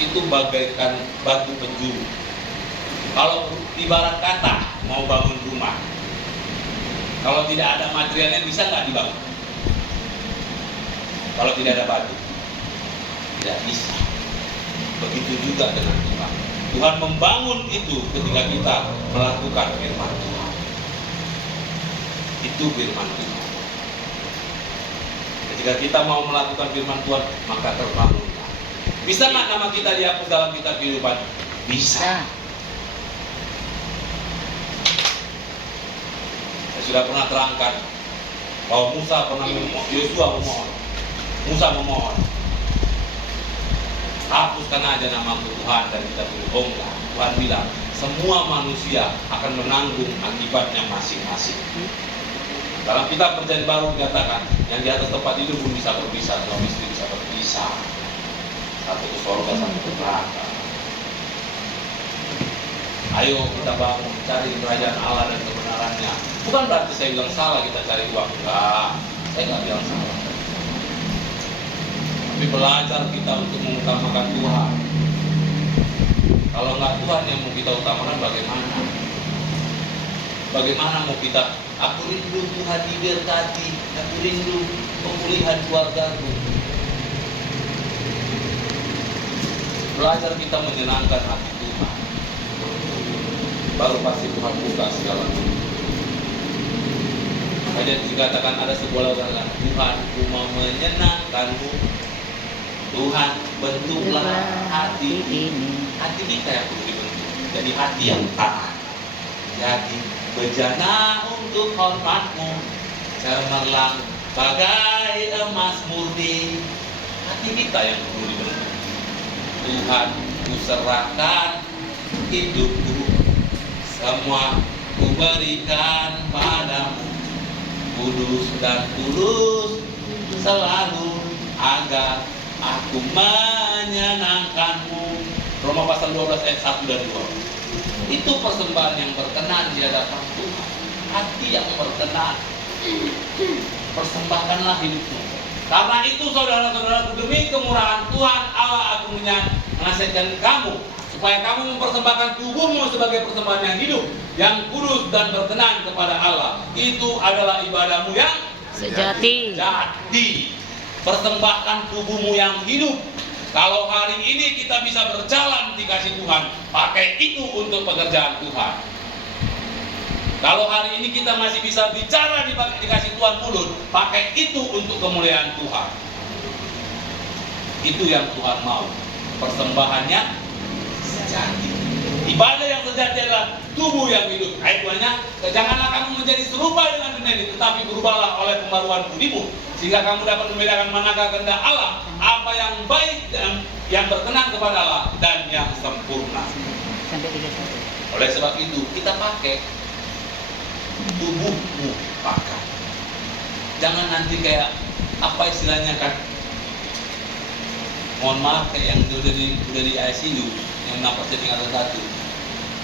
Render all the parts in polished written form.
itu bagaikan batu penjuru. Kalau ibarat kata mau bangun rumah, kalau tidak ada materialnya bisa nggak dibangun? Kalau tidak ada batu, tidak bisa. Begitu juga dengan Tuhan. Tuhan membangun itu ketika kita melakukan firman Tuhan. Itu firman Tuhan. Ketika kita mau melakukan firman Tuhan, maka terbangun. Bisa nggak nama kita dihapus dalam kitab kehidupan? Bisa. Saya sudah pernah terangkan bahwa Yosua memohon, hapuskan aja namaku Tuhan dan kita berbohong. Tuhan bilang semua manusia akan menanggung akibatnya masing-masing. Dalam kitab Perjanjian Baru dikatakan yang di atas tempat itu pun bisa berpisah, suami istri bisa berpisah, satu ke surga, satu ke neraka. Ayo kita bangun, cari kerajaan Allah dan kebenarannya. Bukan berarti saya bilang salah kita cari uang, enggak. Saya nggak bilang salah. Tapi belajar kita untuk mengutamakan Tuhan. Kalau nggak Tuhan yang mau kita utamakan, bagaimana? Bagaimana mau kita? Aku rindu Tuhan diberkati, aku rindu pemulihan keluargaku. Belajar kita menyenangkan hati Tuhan. Baru pasti Tuhan buka segala-galanya. Makanya dikatakan ada sebuah lagu, Tuhan ku mau menyenangkanmu. Tuhan bentuklah hati ini. Hati kita yang perlu dibentuk. Jadi hati yang taat. Jadi bejana untuk hormatmu, cemerlang bagai emas murni. Hati kita yang perlu dibentuk. Tuhan ku serahkan hidupku, semua ku berikan padamu. Kudus dan tulus selalu agar aku menyenangkanmu. Roma pasal 12 ayat 1 dan 2. Itu persembahan yang berkenan di hadapan Tuhan. Hati yang berkenan. Persembahkanlah hidupmu. Karena itu saudara-saudaraku, demi kemurahan Tuhan Allah aku menasihatkan kamu supaya kamu mempersembahkan tubuhmu sebagai persembahan yang hidup, yang kudus dan berkenan kepada Allah. Itu adalah ibadahmu yang sejati. Persembahkan tubuhmu yang hidup. Kalau hari ini kita bisa berjalan dikasih Tuhan, pakai itu untuk pekerjaan Tuhan. Kalau hari ini kita masih bisa bicara dikasih Tuhan mulut, pakai itu untuk kemuliaan Tuhan. Itu yang Tuhan mau. Persembahannya sejati. Ibadah yang sejati adalah tubuh yang hidup. Ayat 2-nya, janganlah kamu menjadi serupa dengan dunia ini, tetapi berubahlah oleh pembaruan budimu, sehingga kamu dapat membedakan manakah kehendak Allah, apa yang baik dan yang berkenan kepada Allah dan yang sempurna. Oleh sebab itu kita pakai tubuhmu, pakai. Jangan nanti kayak apa istilahnya kan? Mohon maaf kayak yang udah di ICU yang napasnya tinggal satu.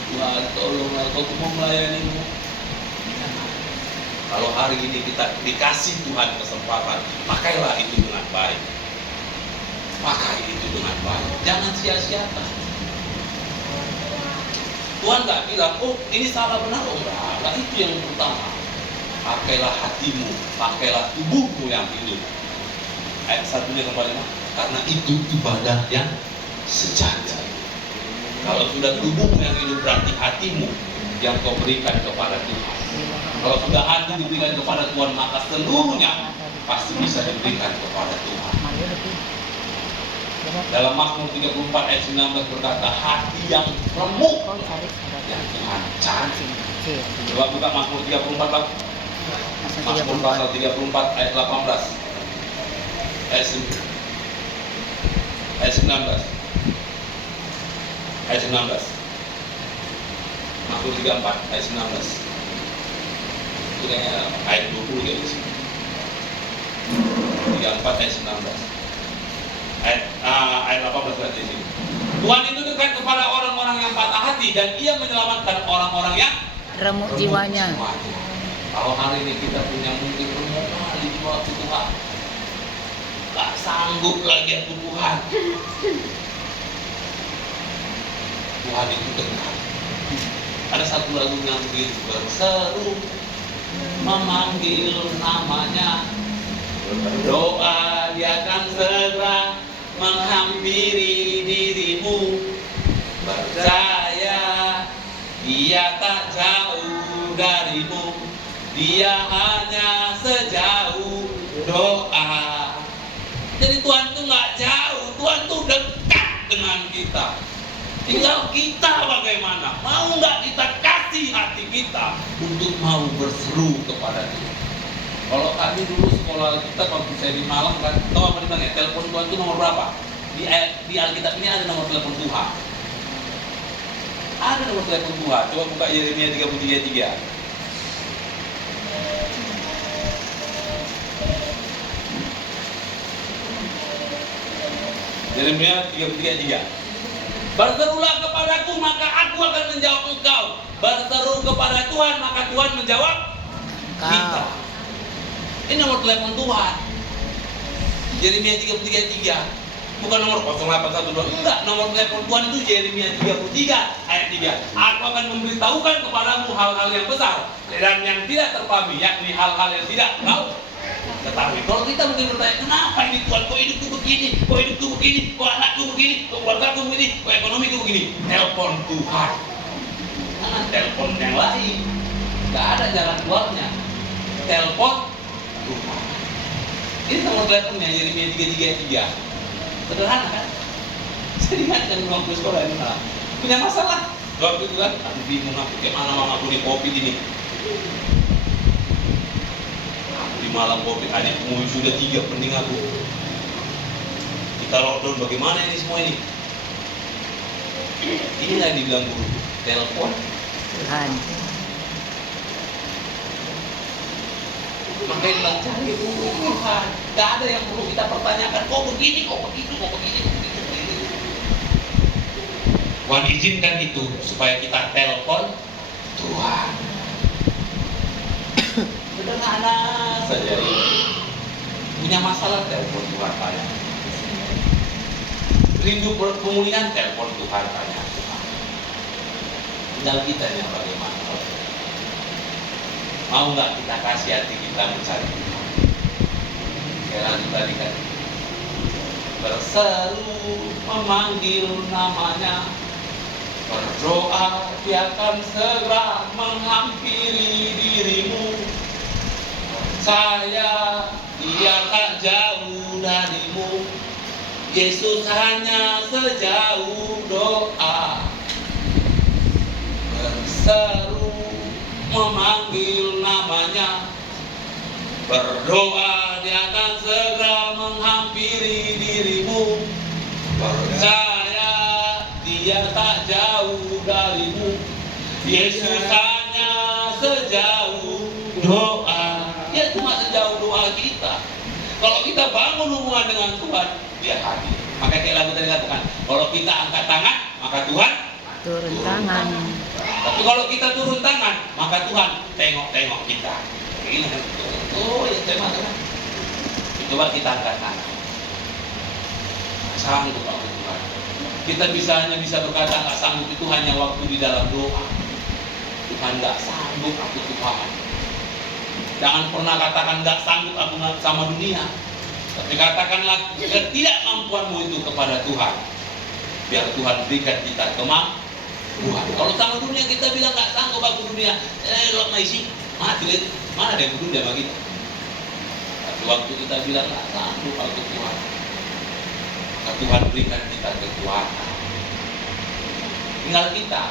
Tuhan tolonglah, aku mau melayanimu. Kalau hari ini kita dikasih Tuhan kesempatan, pakailah itu dengan baik. Pakai itu dengan baik. Jangan sia-siakan. Tuhan nggak bilang, oh ini salah benar, oh enggak. Itu yang pertama. Pakailah hatimu, pakailah tubuhmu yang hidup. Ayat 1-nya kembali, karena itu ibadah yang sejati. Kalau sudah tubuhmu yang hidup, berarti hatimu yang kau berikan kepada Tuhan. Kalau sudah hati diberikan kepada Tuhan, maka seluruhnya pasti bisa diberikan kepada Tuhan. Dalam Mazmur 34 ayat 19 berkata, hati yang remuk yang Tuhan cari. Coba buka Mazmur 34 Bang. Mazmur pasal 34 ayat 18 ayat 19 ayat 19. Mazmur 34 ayat 19. Itu kayaknya ayat 20 ya di sini. 34 ayat 19. Ayat 18 berarti di sini. Tuhan itu dekat kepada orang-orang yang patah hati dan Ia menyelamatkan orang-orang yang remuk jiwanya. Kalau hari ini kita punya mungkin remuk kali jiwa Tuhan, gak sanggup lagi aku Tuhan. Tuhan itu dekat. Ada satu lagu yang begitu, berseru memanggil namanya, berdoa dia akan segera menghampiri dirimu. Percaya dia tak jauh darimu, dia hanya sejauh doa. Jadi Tuhan itu nggak jauh, Tuhan itu dekat dengan kita. Tinggal kita bagaimana, mau nggak kita kasih hati kita untuk mau berseru kepada Dia. Kalau kami dulu sekolah kita waktu saya di Malang kan, tahu apa dibilang ya, telepon Tuhan itu nomor berapa? Di Alkitab ini ada nomor telepon Tuhan. Ada nomor telepon Tuhan. Coba buka Yeremia 33:3. Yeremia 33:3. Berserulah kepadaku, maka aku akan menjawab engkau. Berseru kepada Tuhan, maka Tuhan menjawab kita. Ini nomor telepon Tuhan. Yeremia 33:3. Bukan nomor 0812. Enggak, nomor telepon Tuhan itu Yeremia 33 ayat 3. Aku akan memberitahukan kepadamu hal-hal yang besar dan yang tidak terpahami, yakni hal-hal yang tidak kau ketahui. Kalau kita mungkin bertanya, kenapa ini Tuhan, kok hidupku begini, kok hidupku begini, kok anakku begini, kok keluargaku begini, kok ekonomiku begini? Telepon Tuhan. Jangan telepon yang lain. Gak ada jalan keluarnya. Telepon Tuhan. Ini nomor teleponnya Yeremia 33:3. Sederhana kan? Saya ingat yang waktu sekolah itu punya masalah. Waktu itu kan, aku bingung aku gimana mau aku di COVID ini. Di malam COVID, adik umur sudah 3, penting aku. Kita lockdown, bagaimana ini semua ini? Ini nggak dibilang guru, telepon Tuhan. Makanya bilang cari Tuhan. Gak ada yang perlu kita pertanyakan, kok begini, kok begitu, kok begini, kok begitu. Tuhan izinkan itu supaya kita telepon Tuhan. Sederhana saja ini. Punya masalah, telepon Tuhan tanya. Rindu pemulihan, telepon Tuhan tanya Tuhan. Tinggal kita yang bagaimana. Mau nggak kita kasih hati kita mencari Tuhan? Sekarang kita lihat, berseru memanggil namanya, berdoa dia akan segera menghampiri dirimu. Percaya dia tak jauh darimu, Yesus hanya sejauh doa. Berseru memanggil namanya, berdoa dia akan segera menghampiri dirimu. Percaya dia tak jauh darimu, Yesus hanya sejauh doa. Dia cuma sejauh doa kita. Kalau kita bangun hubungan dengan Tuhan, dia hadir. Maka kayak lagu tadi katakan, kalau kita angkat tangan, maka Tuhan Turun tangan. Tapi kalau kita turun tangan, maka Tuhan tengok-tengok kita. Ini kan, oh ya tema kan. Coba kita angkat tangan. Sanggup aku Tuhan. Kita hanya bisa berkata nggak sanggup itu hanya waktu di dalam doa. Tuhan nggak sanggup aku Tuhan. Jangan pernah katakan nggak sanggup aku sama dunia. Tapi katakanlah ketidakmampuanmu itu kepada Tuhan. Biar Tuhan berikan kita kemampuan. Kalau sama dunia kita bilang nggak sanggup aku dunia, lo maisi mati lihat mana ada yang dunia bagi kita. Tapi waktu kita bilang nggak sanggup aku Tuhan, maka Tuhan berikan kita kekuatan. Tinggal kita.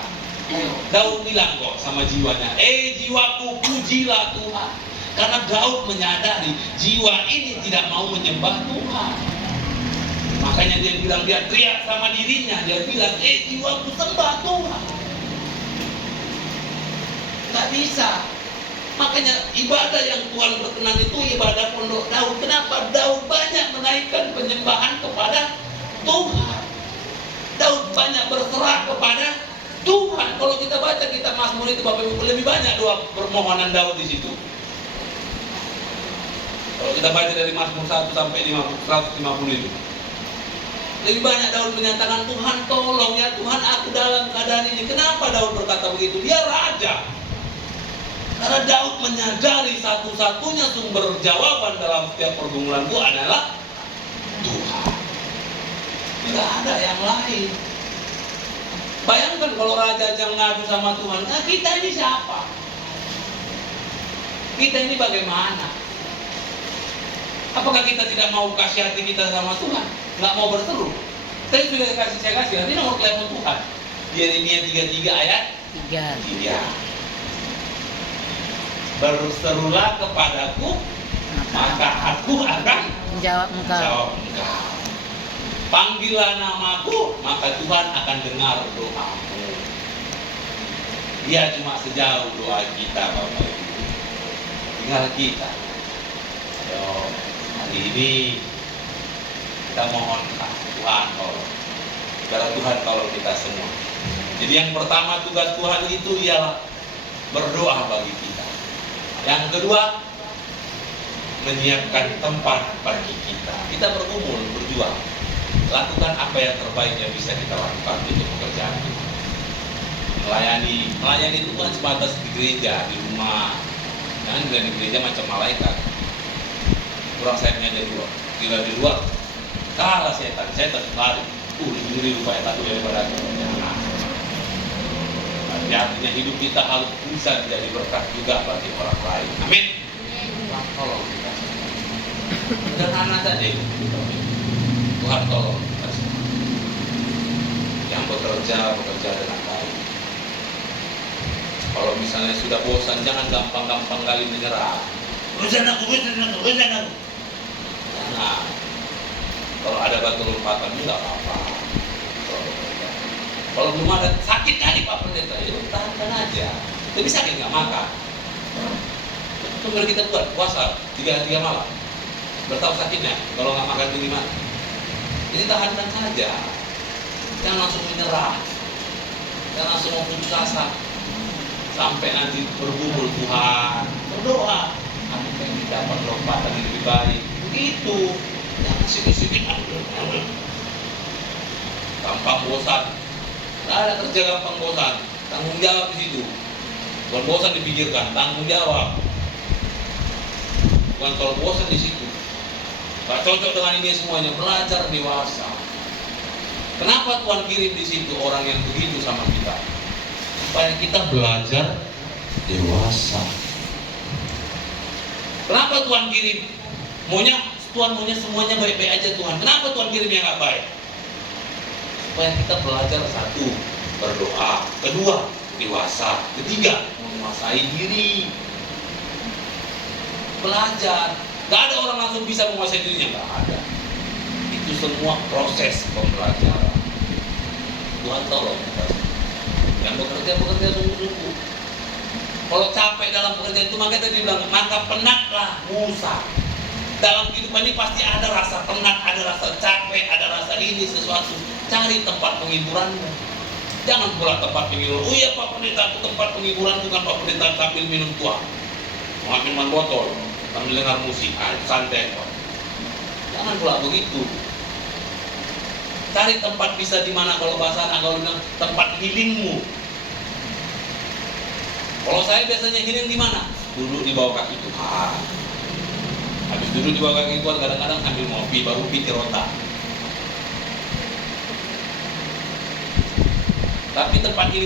Daud bilang kok sama jiwanya, jiwaku pujilah Tuhan. Karena Daud menyadari jiwa ini tidak mau menyembah Tuhan. Makanya dia bilang, dia teriak sama dirinya, dia bilang, jiwaku sembah Tuhan. Gak bisa. Makanya ibadah yang Tuhan berkenan itu ibadah pondok Daud. Kenapa? Daud banyak menaikkan penyembahan kepada Tuhan. Daud banyak berserah kepada Tuhan. Kalau kita baca kitab Mazmur itu Bapak Ibu, lebih banyak doa permohonan Daud di situ. Kalau kita baca dari Mazmur 1 sampai 150 itu. Lebih banyak Daud menyatakan, Tuhan tolong ya Tuhan, aku dalam keadaan ini. Kenapa Daud berkata begitu? Dia raja. Karena Daud menyadari satu-satunya sumber jawaban dalam setiap pergumulanku adalah Tuhan. Tidak ada yang lain. Bayangkan kalau raja yang ngadu sama Tuhan, nah kita ini siapa? Kita ini bagaimana? Apakah kita tidak mau kasih hati kita sama Tuhan? Nggak mau berseru? Saya sudah saya kasih, nanti nomor telepon Tuhan. Yeremia 33 ayat 3. Berserulah kepadaku, maka aku akan menjawab engkau. Panggillah namaku, maka Tuhan akan dengar doamu. Dia cuma sejauh doa kita, Bapak Ibu. Tinggal kita. Ayo, hari ini kita mohon Tuhan tolong. Karena Tuhan tolong kita semua. Jadi yang pertama tugas Tuhan itu ialah berdoa bagi kita. Yang kedua, menyiapkan tempat bagi kita. Kita bergumul, berjuang. Lakukan apa yang terbaik yang bisa kita lakukan untuk pekerjaan kita. Melayani itu bukan sebatas di gereja, di rumah. Dan di gereja macam malaikat. Kurang sayapnya dari luar. Gila di luar, kalah setan lari. Diri lupa yang satu daripada aku. Artinya hidup kita harus bisa menjadi berkat juga bagi orang lain. Amin. Tolong kita. Sederhana saja itu. Tuhan tolong kita semua. Yang bekerja dengan baik. Kalau misalnya sudah bosan, jangan gampang-gampang kali menyerah. Bosan aku. Nah, kalau ada batu lompatan nggak apa-apa. Kalau belum ada sakit kali Pak Pendeta, ya tahan aja. Tapi sakit nggak makan. Kemudian kita buat puasa 3 malam. Bertahu sakitnya, kalau nggak makan itu gimana? Jadi tahankan saja. Jangan langsung menyerah. Jangan langsung memutus asa. Sampai nanti bergumul Tuhan, berdoa. Aku pengen dapat lompatan yang lebih baik. Begitu. Jangan sikit-sikit. Gampang bosan. Nggak ada kerja gampang bosan. Tanggung jawab di situ. Bukan bosan dipikirkan, tanggung jawab. Bukan kalau bosan di situ. Gak cocok dengan ini semuanya, belajar dewasa. Kenapa Tuhan kirim di situ orang yang begitu sama kita? Supaya kita belajar dewasa. Kenapa Tuhan kirim? Tuhan maunya semuanya baik-baik aja Tuhan. Kenapa Tuhan kirim yang gak baik? Supaya kita belajar satu, berdoa. Kedua, dewasa. Ketiga, menguasai diri. Belajar. Gak ada orang langsung bisa menguasai dirinya, gak ada. Itu semua proses pembelajaran. Tuhan tolong kita. Yang bekerja sungguh-sungguh. Kalau capek dalam pekerjaan itu, maka tadi bilang, maka penatlah Musa. Dalam kehidupan ini pasti ada rasa penat, ada rasa capek, ada rasa ini sesuatu. Cari tempat penghiburanmu. Jangan pula tempat penghiburan. Oh iya Pak Pendeta, aku tempat penghiburan bukan Pak Pendeta sambil minum tua, mengambil minuman botol, sambil dengar musik, santai Pak. Jangan pula begitu. Cari tempat bisa di mana, kalau bahasa anak kalau bilang tempat healingmu. Kalau saya biasanya healing di mana? Duduk di bawah kaki Tuhan. Habis duduk di bawah kaki Tuhan, kadang-kadang sambil ngopi, baru pikir otak. Tapi tempat ini